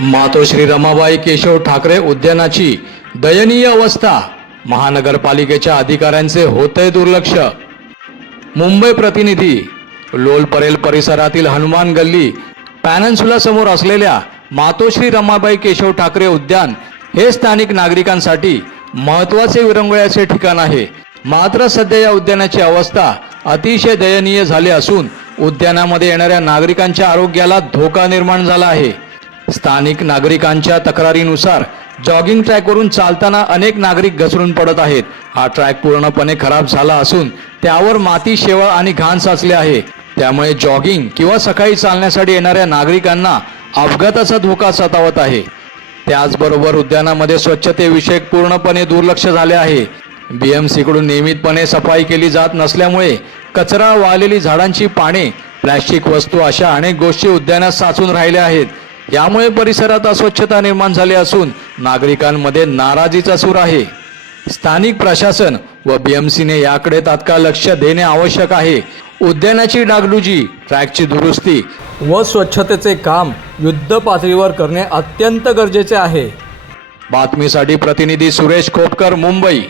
मातोश्री रमाबाई केशव ठाकरे उद्यानाची दयनीय अवस्था. महानगरपालिकेच्या अधिकाऱ्यांचे होतय दुर्लक्ष. मुंबई प्रतिनिधी लोल परेल परिसरातील हनुमान गल्ली पॅनन्सुला समोर असलेल्या मातोश्री रमाबाई केशव ठाकरे उद्यान हे स्थानिक नागरिकांसाठी महत्त्वाचे विरंगुळ्याचे ठिकाण आहे. मात्र सध्या या उद्यानाची अवस्था अतिशय दयनीय झाली असून उद्यानामध्ये येणाऱ्या नागरिकांच्या आरोग्याला धोका निर्माण झाला आहे. स्थानिक नागरिकांच्या तक्रारीनुसार जॉगिंग ट्रॅकवरून चालताना अनेक नागरिक घसरून पडत आहेत. हा ट्रॅक पूर्णपणे खराब झाला असून त्यावर माती शेवळ आणि घाण साचले आहे. त्यामुळे जॉगिंग किंवा सकाळी चालण्यासाठी येणाऱ्या नागरिकांना अपघाताचा धोका सतावत आहे. त्याचबरोबर उद्यानामध्ये स्वच्छतेविषयक पूर्णपणे दुर्लक्ष झाले आहे. बीएमसीकडून नियमितपणे सफाई केली जात नसल्यामुळे कचरा वाळलेली झाडांची पाने प्लॅस्टिक वस्तू अशा अनेक गोष्टी उद्यानात साचून राहिल्या आहेत. यामुळे परिसरात अस्वच्छता निर्माण झाली असून नागरिकांमध्ये नाराजीचा सूर आहे. स्थानिक प्रशासन व बीएमसीने याकडे तात्काळ लक्ष देणे आवश्यक आहे. उद्यानाची डागडुजी ट्रॅकची दुरुस्ती व स्वच्छतेचे काम युद्ध पातळीवर करणे अत्यंत गरजेचे आहे. बातमीसाठी प्रतिनिधी सुरेश खोपकर मुंबई.